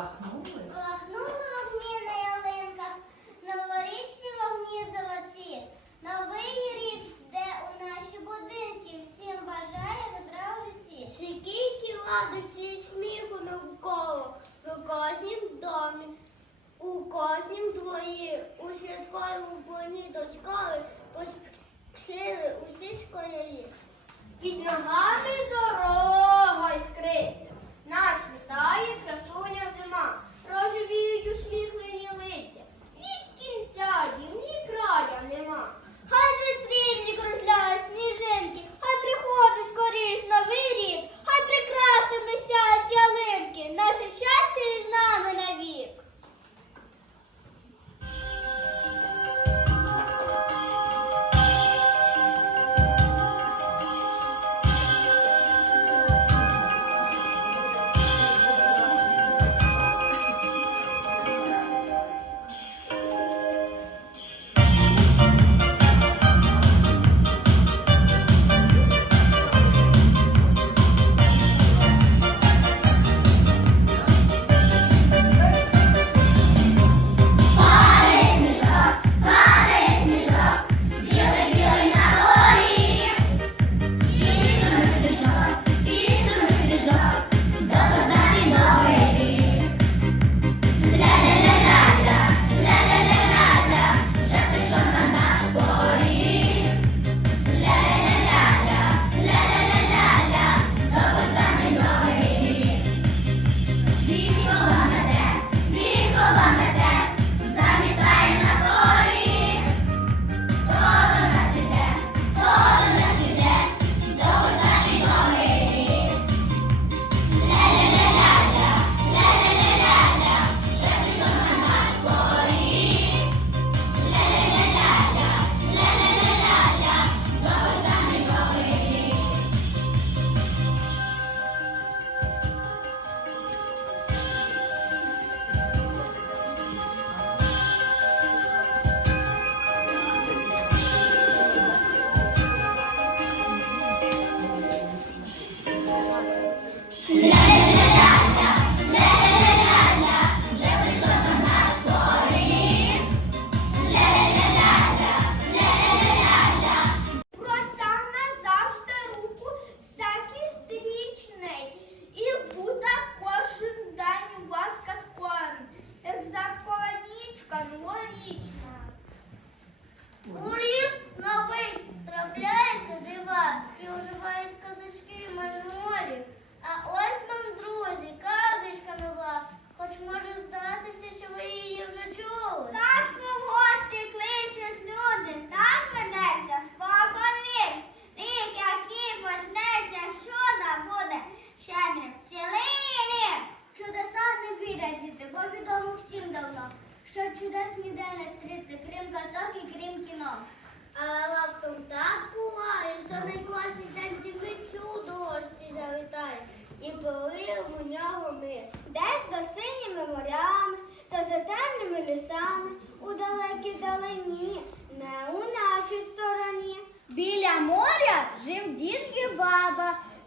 up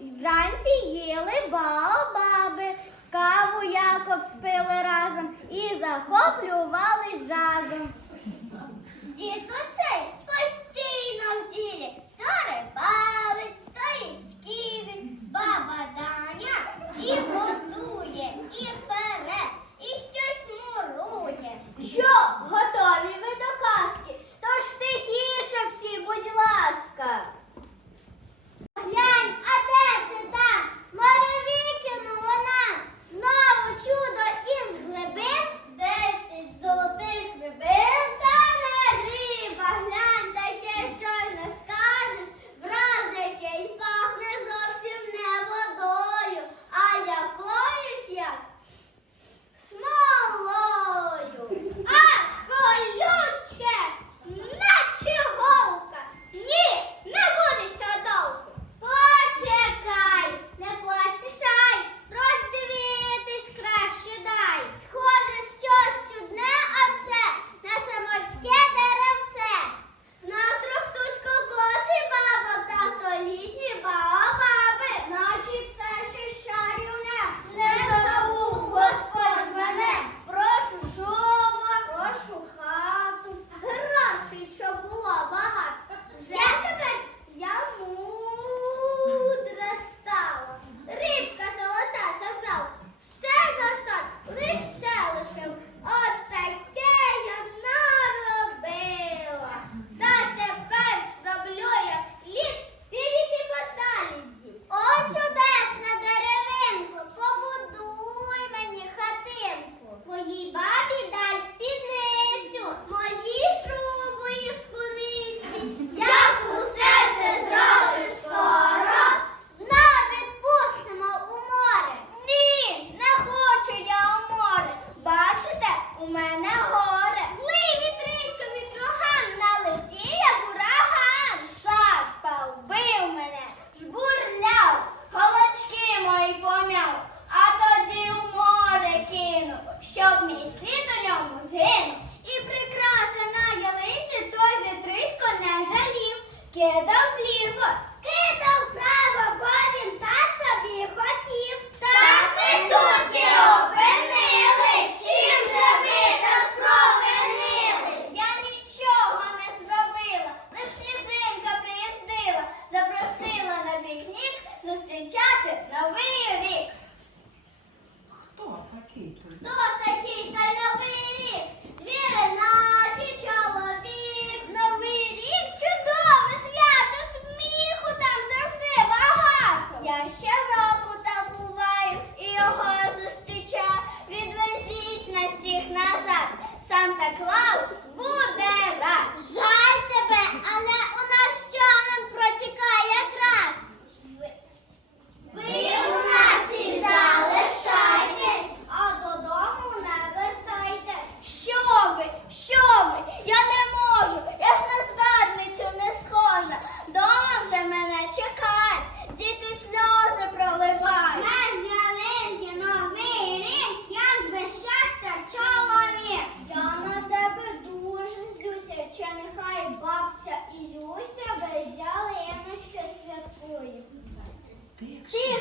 Вранці їли бао баби, каву якоб спили разом і захоплювали жазом. Дід оцей постійно в ділі то рибалець, то їсть ківі, баба Даня і годує, і бере, і щось мурує. Що, готові ви до казки? Тож тихіше всі, будь ласка. Ну Десять золотих рибин та не риба.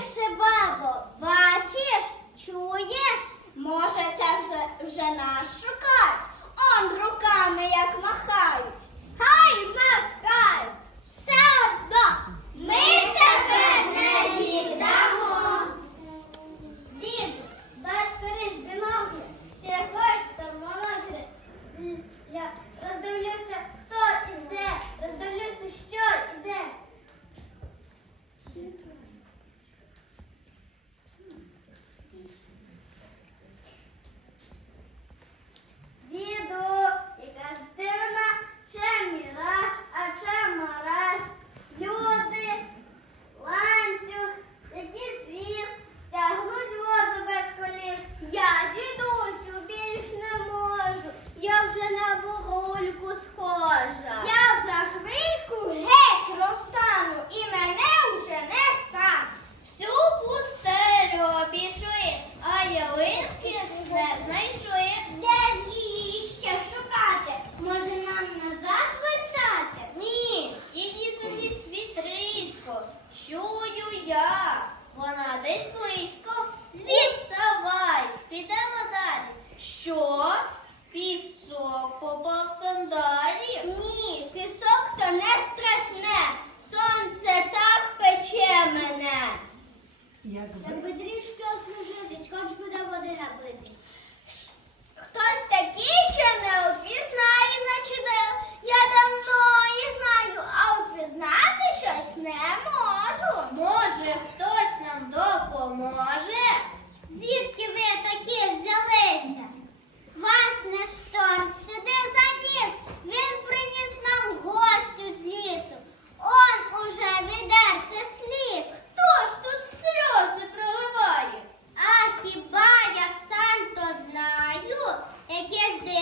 тише, бабо, бачиш, чуєш? Може, це вже, вже нас шукають, он руками як махають. Хай махають, все одно ми тебе не віддамо. попав сандалі? Ні, пісок то не страшне. Сонце так пече мене. Якби трішки ослужитись, хоч буде води набити. Хтось такий, що не впізнає, значить я давно і знаю, а впізнати щось не можу. Може, хтось нам допоможе. Звідки ви такі взяли? Вас не штор сюди заніс, він приніс нам гостю з лісу. Он уже відерся сліз. Хто ж тут сльози проливає? А хіба я сам то знаю, яке здивує?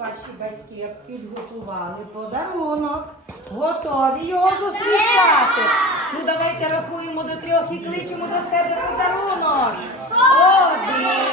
Ваші батьки підготували подарунок. Готові його зустрічати. Ну давайте рахуємо до трьох і кличемо до себе подарунок. Один,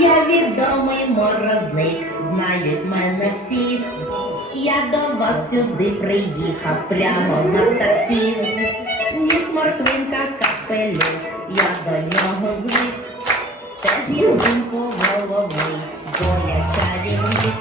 Я відомий морозник, знають мене всі. Я до вас сюди приїхав прямо на таксі. Ніс морквинка капелюх, я до нього звик. Теж є взимку головий, бо я чарівник.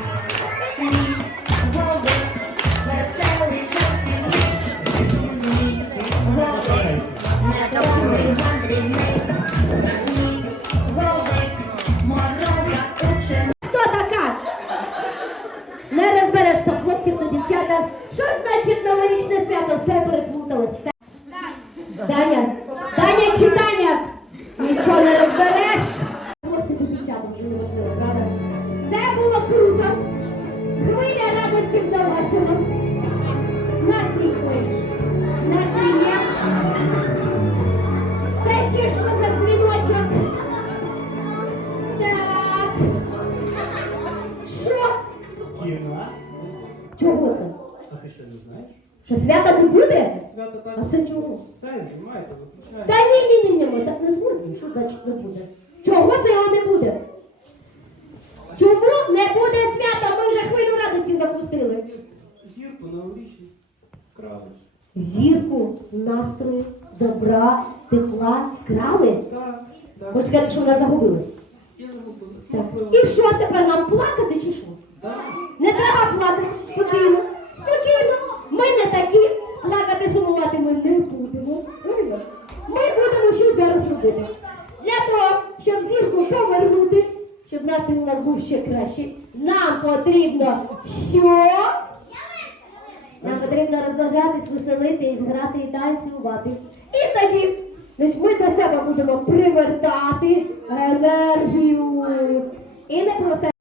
Зірку, настрою, добра, тепла вкрали. Так, так. Сказати, що вона загубилась. Я забула. Так. І що тепер нам плакати чи що? Так. Не треба плакати. Спокійно. Спокійно. Ми не такі. Плакати, сумувати ми не будемо. Ми будемо щось зараз робити. Для того, щоб зірку повернути, щоб настрій у нас був ще кращий, нам потрібно що? Нам потрібно розважатись, веселитись, грати і танцювати. І тоді ми до себе будемо привертати енергію. І не просто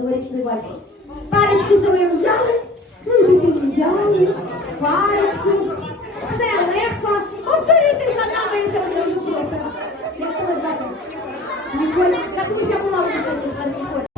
новорічний вальс. Парочку свою взяли, ну і тоді взяли, парочку. Все легко. Повторюйте за нами і це буде дуже просто. Як тебе звати? Ніколь. Як у була вже Ніколь?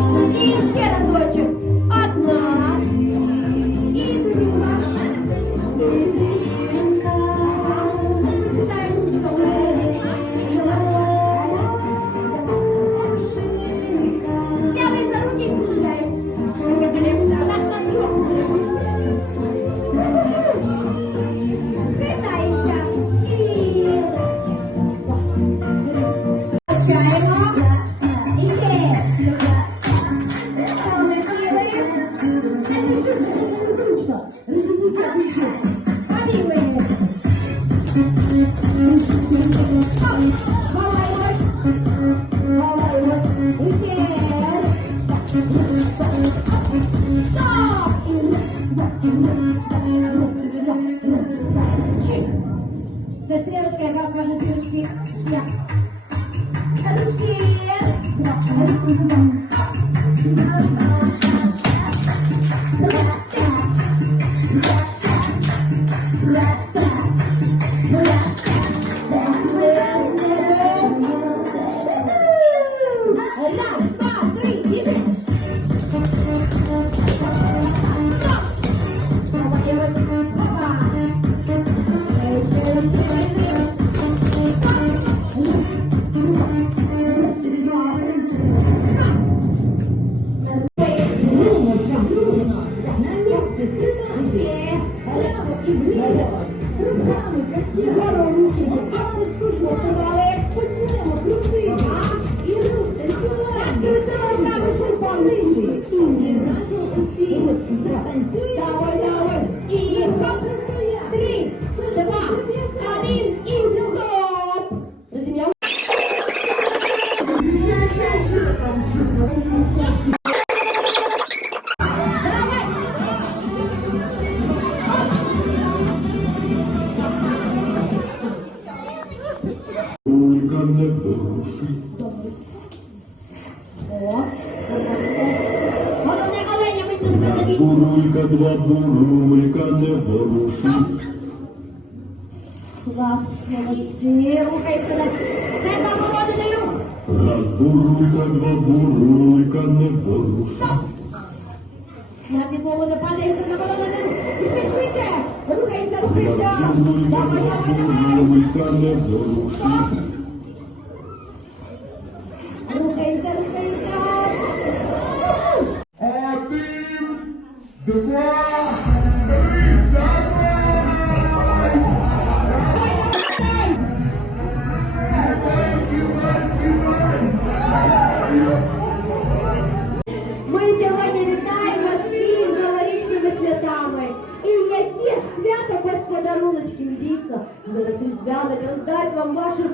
Happy the роздасть вам ваші